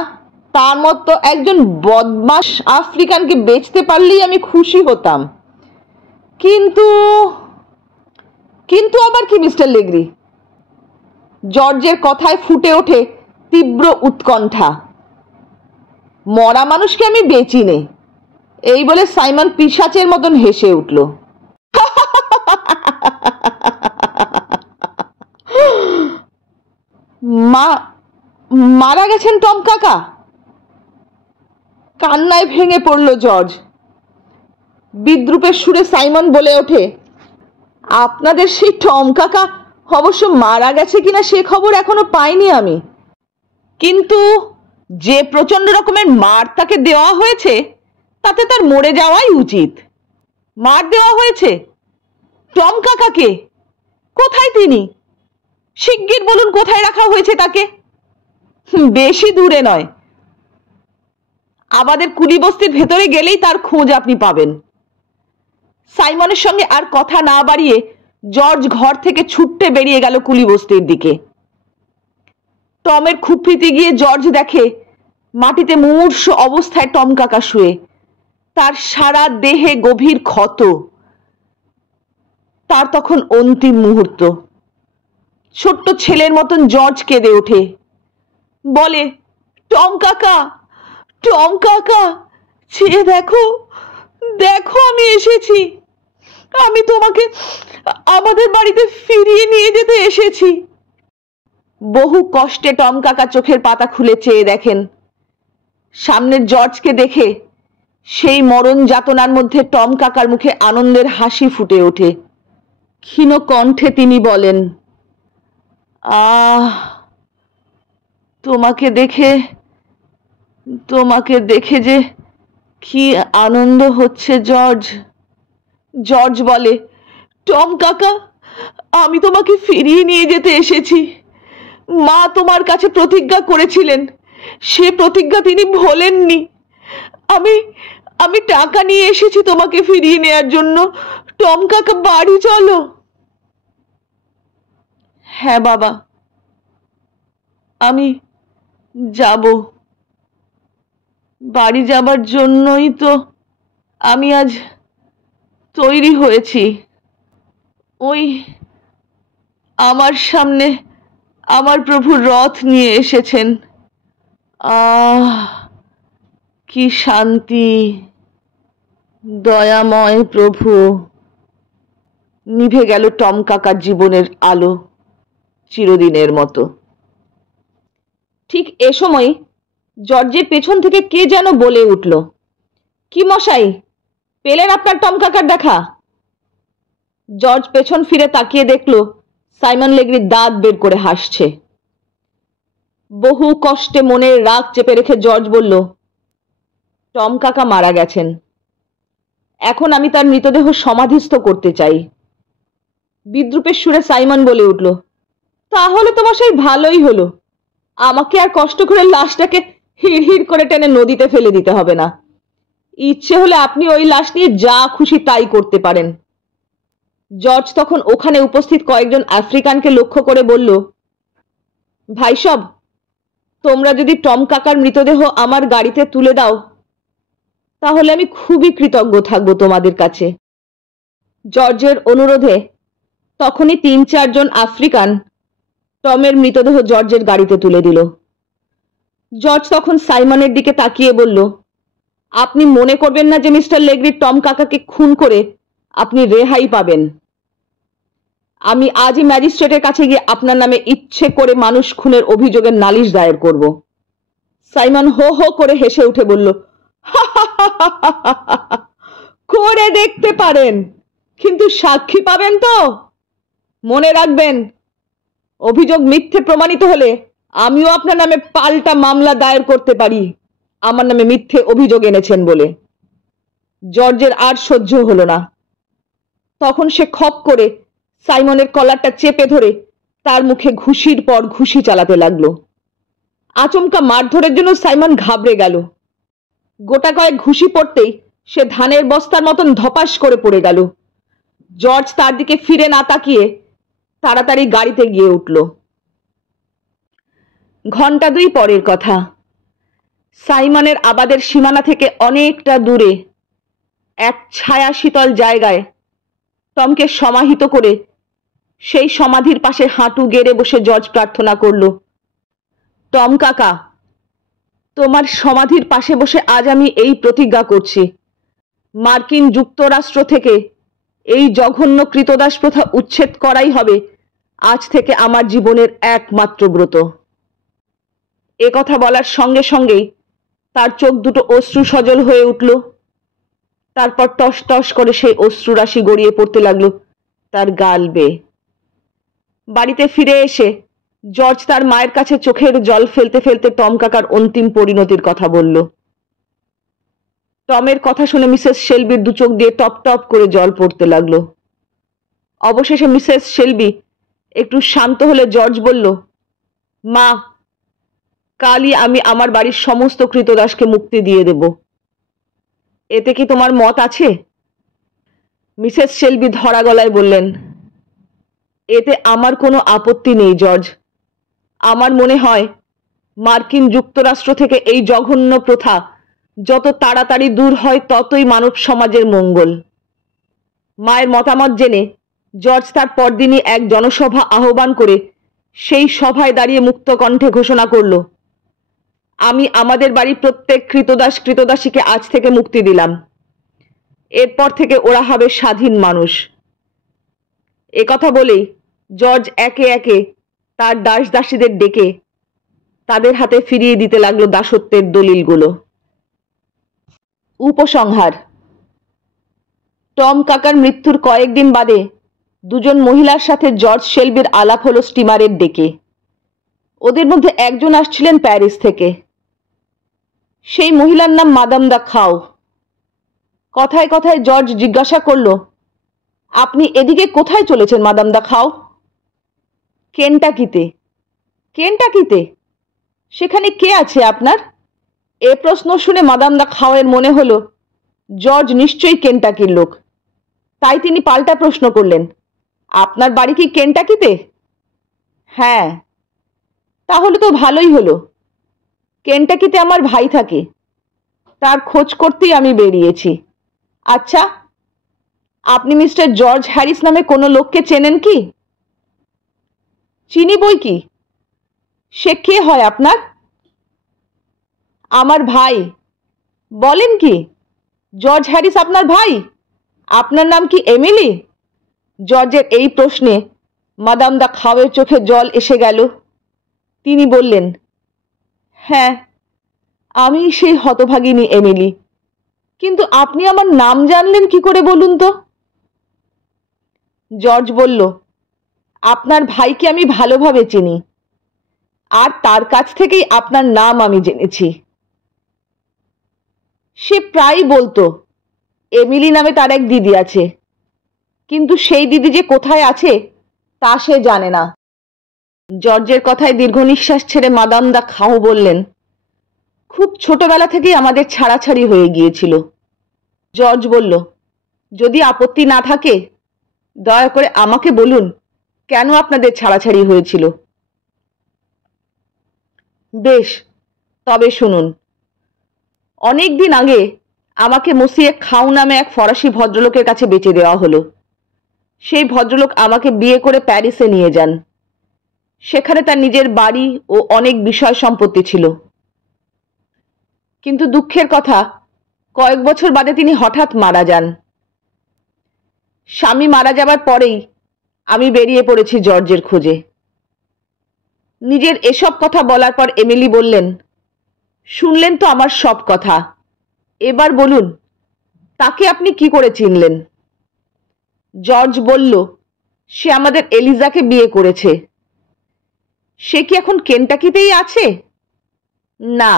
তার মতো একজন বদমাশ আফ্রিকানকে বেচতে পারলেই আমি খুশি হতাম। কিন্তু কিন্তু আবার কি মিস্টার লেগ্রি? জর্জের কথায় ফুটে ওঠে তীব্র উৎকণ্ঠা। মরা মানুষকে আমি বেচি নে, এই বলে সাইমন পিশাচের মতন হেসে উঠল। মারা গেছেন টম কাকা? কান্নায় ভেঙে পড়ল জর্জ। বিদ্রুপের সুরে সাইমন বলে ওঠে, আপনাদের সেই টম কাকা অবশ্য মারা গেছে কিনা সে খবর এখনো পাইনি আমি, কিন্তু যে প্রচন্ড রকমের মার তাকে দেওয়া হয়েছে তাতে তার মরে যাওয়াই উচিত। মার দেওয়া হয়েছে টম কাকাকে? কোথায় তিনি? শিগগির বলুন কোথায় রাখা হয়েছে তাকে। বেশি দূরে নয়, আমাদের কুলি বস্তির ভেতরে গেলেই তার খোঁজ আপনি পাবেন। সাইমনের সঙ্গে আর কথা না বাড়িয়ে জর্জ ঘর থেকে ছুটতে বেরিয়ে গেল কুলি বস্তির দিকে। টমের খুপড়িতে গিয়ে জর্জ দেখে মাটিতে মুমূর্ষ অবস্থায় টম কাকা শুয়ে, তার সারা দেহে গভীর ক্ষত। তার তখন অন্তিম মুহূর্ত। ছোট্ট ছেলের মতন জর্জ কেঁদে ওঠে, বলে, টম কাকা, টম কাকা, চেয়ে দেখো, দেখো আমি এসেছি। আমি তোমাকে আমাদের বাড়িতে ফিরিয়ে নিয়ে যেতে এসেছি। বহু কষ্টে টম কাকা চোখের পাতা খুলে চেয়ে দেখেন। সামনের জর্জকে দেখে সেই মরণ যাতনার মধ্যে টম কাকার মুখে আনন্দের হাসি ফুটে ওঠে। ক্ষীণ কণ্ঠে তিনি বলেন, তোমাকে দেখে যে কি আনন্দ হচ্ছে জর্জ। জর্জ বলে, টম কাকা, আমি তোমাকে ফিরিয়ে নিয়ে যেতে এসেছি। মা তোমার কাছে প্রতিজ্ঞা করেছিলেন, সে প্রতিজ্ঞা তিনি ভোলেননি। আমি আমি টাকা নিয়ে এসেছি তোমাকে ফিরিয়ে নেয়ার জন্য। টম কাকা, বাড়ি চলো। হ্যাঁ বাবা, আমি যাব। বাড়ি যাবার জন্যই তো আমি আজ তৈরি হয়েছি। ওই আমার সামনে আমার প্রভু রথ নিয়ে এসেছেন। আহ, কি শান্তি! দয়াময় প্রভু। নিভে গেল টম কাকার জীবনের আলো চিরদিনের মতো। ঠিক এ সময় জর্জের পেছন থেকে কে যেন বলে উঠল, কি মশাই, পেলেন আপনার টম কাকার দেখা? জর্জ পেছন ফিরে তাকিয়ে দেখল সাইমন লেগ্রি দাঁত বের করে হাসছে। বহু কষ্টে মনের রাগ চেপে রেখে জর্জ বলল, টম কাকা মারা গেছেন। এখন আমি তার মৃতদেহ সমাধিস্থ করতে চাই। বিদ্রুপের সুরে সাইমন বলে উঠল, তাহলে তো মশাই ভালোই হলো। আমাকে আর কষ্ট করে লাশটাকে হিড় করে টেনে নদীতে ফেলে দিতে হবে না। ইচ্ছে হলে আপনি ওই লাশ নিয়ে যা খুশি তাই করতে পারেন। জর্জ তখন ওখানে উপস্থিত কয়েকজন আফ্রিকানকে লক্ষ্য করে বলল, ভাইসব, তোমরা যদি টম কাকার মৃতদেহ আমার গাড়িতে তুলে দাও তাহলে আমি খুবই কৃতজ্ঞ থাকবো তোমাদের কাছে। জর্জের অনুরোধে তখনই 3-4 জন আফ্রিকান টমের মৃতদেহ জর্জের গাড়িতে তুলে দিল। জর্জ তখন সাইমনের দিকে তাকিয়ে বলল, আপনি মনে করবেন না যে মিস্টার লেগ্রি টম কাকাকে খুন করে আপনি রেহাই পাবেন। আমি আজই ম্যাজিস্ট্রেটের কাছে গিয়ে আপনার নামে ইচ্ছে করে মানুষ খুনের অভিযোগের নালিশ দায়ের করব। সাইমন হো হো করে হেসে উঠে বলল, করে দেখতে পারেন, কিন্তু সাক্ষী পাবেন তো? মনে রাখবেন, অভিযোগ মিথ্যে প্রমাণিত হলে আমিও আপনার নামে পাল্টা মামলা দায়ের করতে পারি আমার নামে মিথ্যে অভিযোগ এনেছেন বলে। জর্জের আর সহ্য হলো না। তখন সে খপ করে সাইমনের কলারটা চেপে ধরে তার মুখে ঘুষির পর ঘুষি চালাতে লাগলো। আচমকা মারধরের জন্য সাইমন ঘাবড়ে গেল। গোটা কয়েক ঘুষি পড়তেই সে ধানের বস্তার মতন ধপাস করে পড়ে গেল। জর্জ তার দিকে ফিরে না তাকিয়ে তাড়াতাড়ি গাড়িতে গিয়ে উঠল। ঘন্টা 2 পরের কথা। সাইমনের আবাদের সীমানা থেকে অনেকটা দূরে এক ছায়া শীতল জায়গায় টমকে সমাহিত করে সেই সমাধির পাশে হাঁটু গেড়ে বসে জর্জ প্রার্থনা করল, টম কাকা, তোমার সমাধির পাশে বসে আজ আমি এই প্রতিজ্ঞা করছি, মার্কিন যুক্তরাষ্ট্র থেকে এই জঘন্য কৃতদাস প্রথা উচ্ছেদ করাই হবে আজ থেকে আমার জীবনের একমাত্র ব্রত। এ কথা বলার সঙ্গে সঙ্গেই তার চোখ দুটো অশ্রু সজল হয়ে উঠল। তারপর টস টস করে সেই অশ্রুরাশি গড়িয়ে পড়তে লাগলো তার গাল বেয়ে। বাড়িতে ফিরে এসে জর্জ তার মায়ের কাছে চোখের জল ফেলতে ফেলতে টম কাকার অন্তিম পরিণতির কথা বলল। টমের কথা শুনে মিসেস শেলবির 2 চোখ দিয়ে টপ টপ করে জল পড়তে লাগলো। অবশেষে মিসেস শেলবি একটু শান্ত হলে জর্জ বলল, মা, কালই আমি আমার বাড়ির সমস্ত কৃতদাসকে মুক্তি দিয়ে দেব। এতে কি তোমার মত আছে? মিসেস শেলবি ধরা গলায় বললেন, এতে আমার কোনো আপত্তি নেই জর্জ। আমার মনে হয় মার্কিন যুক্তরাষ্ট্র থেকে এই জঘন্য প্রথা যত তাড়াতাড়ি দূর হয় ততই মানব সমাজের মঙ্গল। মায়ের মতামত জেনে জর্জ তার পরদিনই এক জনসভা আহ্বান করে সেই সভায় দাঁড়িয়ে মুক্ত কণ্ঠে ঘোষণা করল, আমি আমাদের বাড়ির প্রত্যেক কৃতদাসীকে আজ থেকে মুক্তি দিলাম। এরপর থেকে ওরা হবে স্বাধীন মানুষ। এ কথা বলেই জর্জ একে একে তার দাসীদের ডেকে তাদের হাতে ফিরিয়ে দিতে লাগলো দাসত্বের দলিলগুলো। উপসংহার। টম কাকার মৃত্যুর কয়েকদিন বাদে 2 জন মহিলার সাথে জর্জ শেলবির আলাপ হলো স্টিমারের ডেকে। ওদের মধ্যে একজন আসছিলেন প্যারিস থেকে। সেই মহিলার নাম মাদাম দা খাও। কথায় কথায় জর্জ জিজ্ঞাসা করল, আপনি এদিকে কোথায় চলেছেন মাদাম দা খাও? কেন্টাকিতে। কেন্টাকিতে? সেখানে কে আছে আপনার? এ প্রশ্ন শুনে মাদাম দা খাওয়ের মনে হলো জর্জ নিশ্চয়ই কেন্টাকির লোক। তাই তিনি পাল্টা প্রশ্ন করলেন, আপনার বাড়ি কি কেন্টাকিতে? হ্যাঁ। তাহলে তো ভালোই হলো। কেন্টাকিতে আমার ভাই থাকে, তার খোঁজ করতেই আমি বেরিয়েছি। আচ্ছা, আপনি মিস্টার জর্জ হ্যারিস নামে কোনো লোককে চেনেন কি? চিনি বই কি। সে কে হয় আপনার? আমার ভাই। বলেন কি, জর্জ হ্যারিস আপনার ভাই? আপনার নাম কি এমিলি? জর্জের এই প্রশ্নে মাদাম দা খাওয়ের চোখে জল এসে গেল। তিনি বললেন, হ্যাঁ, আমি সেই হতভাগিনী এমিলি। কিন্তু আপনি আমার নাম জানলেন কি করে বলুন তো? জর্জ বলল, আপনার ভাইকে আমি ভালোভাবে চিনি, আর তার কাছ থেকেই আপনার নাম আমি জেনেছি। সে প্রায়ই বলতো এমিলি নামে তার এক দিদি আছে, কিন্তু সেই দিদি যে কোথায় আছে তা সে জানে না। জর্জের কথায় দীর্ঘ নিঃশ্বাস ছেড়ে মাদাম দা খাও বললেন, খুব ছোটবেলা থেকেই আমাদের ছাড়াছাড়ি হয়ে গিয়েছিল। জর্জ বলল, যদি আপত্তি না থাকে দয়া করে আমাকে বলুন কেন আপনাদের ছাড়াছাড়ি হয়েছিল। বেশ, তবে শুনুন। অনেক দিন আগে আমাকে মসিয়ে খাও নামে এক ফরাসি ভদ্রলোকের কাছে বেচে দেওয়া হলো। সেই ভদ্রলোক আমাকে বিয়ে করে প্যারিসে নিয়ে যান। সেখানে তার নিজের বাড়ি ও অনেক বিষয় সম্পত্তি ছিল। কিন্তু দুঃখের কথা, কয়েক বছর বাদে তিনি হঠাৎ মারা যান। স্বামী মারা যাবার পরেই আমি বেরিয়ে পড়েছি জর্জের খোঁজে। নিজের এসব কথা বলার পর এমিলি বললেন, শুনলেন তো আমার সব কথা, এবার বলুন তাকে আপনি কি করে চিনলেন? জর্জ বলল, সে আমাদের এলিজাকে বিয়ে করেছে। সে কি এখন কেন্টাকিতেই আছে? না,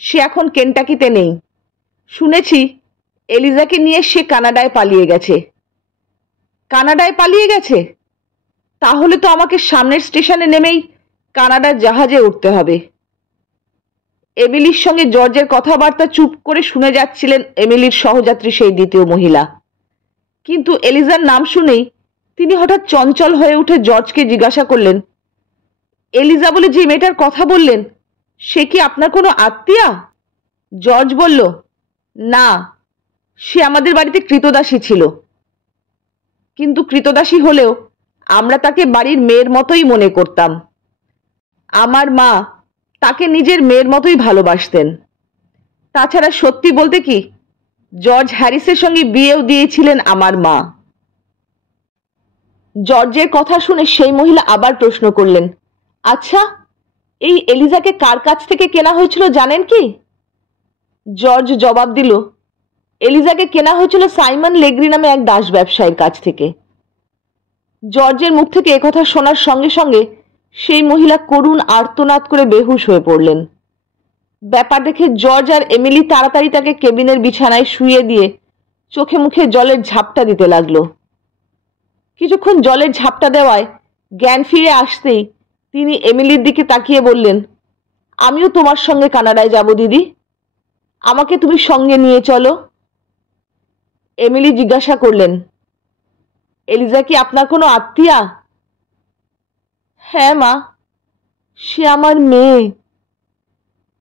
সে এখন কেন্টাকিতে নেই। শুনেছি এলিজাকে নিয়ে সে কানাডায় পালিয়ে গেছে। কানাডায় পালিয়ে গেছে? তাহলে তো আমাকে সামনের স্টেশনে নেমেই কানাডার জাহাজে উঠতে হবে। এমিলির সঙ্গে জর্জের কথাবার্তা চুপ করে শুনে যাচ্ছিলেন এমিলির সহযাত্রী সেই দ্বিতীয় মহিলা। কিন্তু এলিজার নাম শুনেই তিনি হঠাৎ চঞ্চল হয়ে উঠে জর্জকে জিজ্ঞাসা করলেন, এলিজা বলে যে মেয়েটার কথা বললেন, সে কি আপনার কোনো আত্মীয়া? জর্জ বলল, না, সে আমাদের বাড়িতে কৃতদাসী ছিল। কিন্তু কৃতদাসী হলেও আমরা তাকে বাড়ির মেয়ের মতোই মনে করতাম। আমার মা তাকে নিজের মেয়ের মতোই ভালোবাসতেন। তাছাড়া সত্যি বলতে কি, জর্জ হ্যারিসের সঙ্গে বিয়েও দিয়েছিলেন আমার মা। জর্জের কথা শুনে সেই মহিলা আবার প্রশ্ন করলেন, আচ্ছা, এই এলিজাকে কার কাছ থেকে কেনা হয়েছিল জানেন কি? জর্জ জবাব দিল, এলিজাকে কেনা হয়েছিল সাইমন লেগ্রি নামে এক দাস ব্যবসায়ীর কাছ থেকে। জর্জের মুখ থেকে একথা শোনার সঙ্গে সঙ্গে সেই মহিলা করুণ আর্তনাদ করে বেহুশ হয়ে পড়লেন। ব্যাপার দেখে জর্জ আর এমিলি তাড়াতাড়ি তাকে কেবিনের বিছানায় শুইয়ে দিয়ে চোখে মুখে জলের ঝাপটা দিতে লাগলো। কিছুক্ষণ জলের ঝাপটা দেওয়ায় জ্ঞান ফিরে আসতেই তিনি এমিলির দিকে তাকিয়ে বললেন, আমিও তোমার সঙ্গে কানাডায় যাব দিদি, আমাকে তুমি সঙ্গে নিয়ে চলো। এমিলি জিজ্ঞাসা করলেন, এলিজা কি আপনার কোনো আত্মীয়া? হ্যাঁ মা, সে আমার মেয়ে।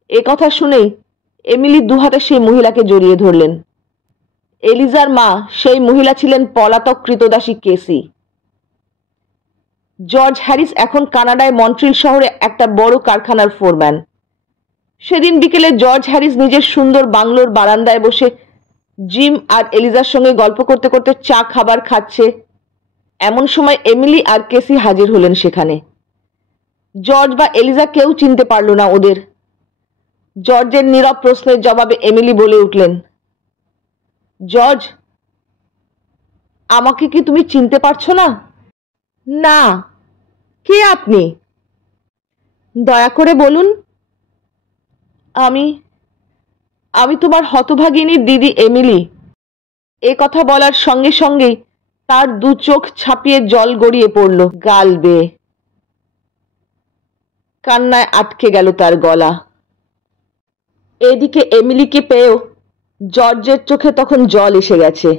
এ কথা শুনেই এমিলি দুহাতে সেই মহিলাকে জড়িয়ে ধরলেন। এলিজার মা সেই মহিলা ছিলেন পলাতক কৃতদাসী কেসি। জর্জ হ্যারিস এখন কানাডায় মন্ট্রিল শহরে একটা বড় কারখানার ফোরম্যান। সেদিন বিকেলে জর্জ হ্যারিস নিজের সুন্দর বাংলোর বারান্দায় বসে জিম আর এলিজার সঙ্গে গল্প করতে করতে চা খাবার খাচ্ছে। এমন সময় এমিলি আর কেসি হাজির হলেন সেখানে। জর্জ বা এলিজা কেউ চিনতে পারল না ওদের। জর্জের নীরব প্রশ্নের জবাবে এমিলি বলে উঠলেন, জর্জ, আমাকে কি তুমি চিনতে পারছো না? না। কে আপনি? দয়া করে বলুন। আমি আমি তোমার হতভাগিনী দিদি এমিলি। এ কথা বলার সঙ্গে সঙ্গেই তার দু চোখ ছাপিয়ে জল গড়িয়ে পড়ল গাল বেয়ে। কান্নায় আটকে গেল তার গলা। এদিকে এমিলিকে পেয়েও জর্জের চোখে তখন জল এসে গেছে।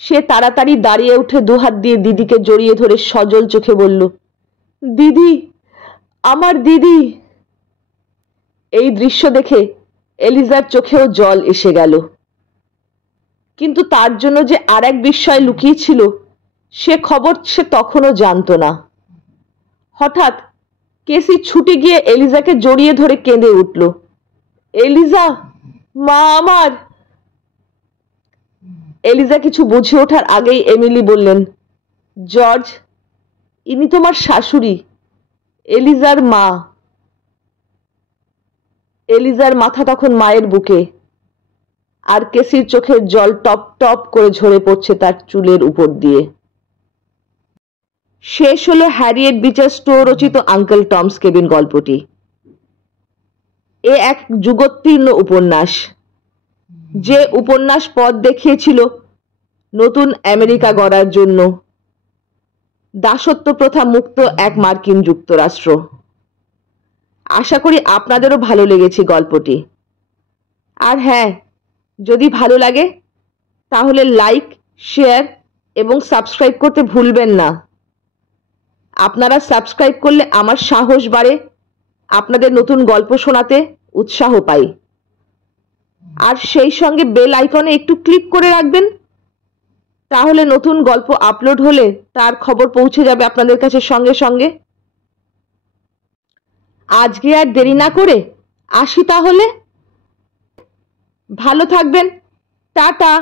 সে তাড়াতাড়ি দাঁড়িয়ে উঠে দুহাত দিয়ে দিদিকে জড়িয়ে ধরে সজল চোখে বলল, দিদি, আমার দিদি। এই দৃশ্য দেখে এলিজার চোখেও জল এসে গেল। কিন্তু তার জন্য যে আর এক বিস্ময় লুকিয়ে ছিল সে খবর সে তখনও জানত না। হঠাৎ কেসি ছুটে গিয়ে এলিজাকে জড়িয়ে ধরে কেঁদে উঠল, এলিজা, মা আমার। এলিজা কিছু বুঝে ওঠার আগেই এমিলি বললেন, জর্জ, ইনি তোমার শাশুড়ি, এলিজার মা। এলিজার মাথা তখন মায়ের বুকে, আর কেসির চোখের জল টপ টপ করে ঝরে পড়ছে তার চুলের উপর দিয়ে। শেষ হলো হ্যারিয়েট বিচার স্টো রচিত আঙ্কেল টমস কেবিন গল্পটি। এ এক যুগোত্তীর্ণ উপন্যাস, যে উপন্যাস পথ দেখিয়েছিল নতুন আমেরিকা গড়ার জন্য, দাসত্ব প্রথা মুক্ত এক মার্কিন যুক্তরাষ্ট্র। আশা করি আপনাদেরও ভালো লেগেছে গল্পটি। আর হ্যাঁ, যদি ভালো লাগে তাহলে লাইক, শেয়ার এবং সাবস্ক্রাইব করতে ভুলবেন না। আপনারা সাবস্ক্রাইব করলে আমার সাহস বাড়ে, আপনাদের নতুন গল্প শোনাতে উৎসাহ পাই। আর সেই সঙ্গে বেল আইকনে একটু ক্লিক করে রাখবেন, তাহলে নতুন গল্প আপলোড হলে তার খবর পৌঁছে যাবে আপনাদের কাছে সঙ্গে সঙ্গে। আজকে আর দেরি না করে আসি তাহলে। ভালো থাকবেন, টাটা।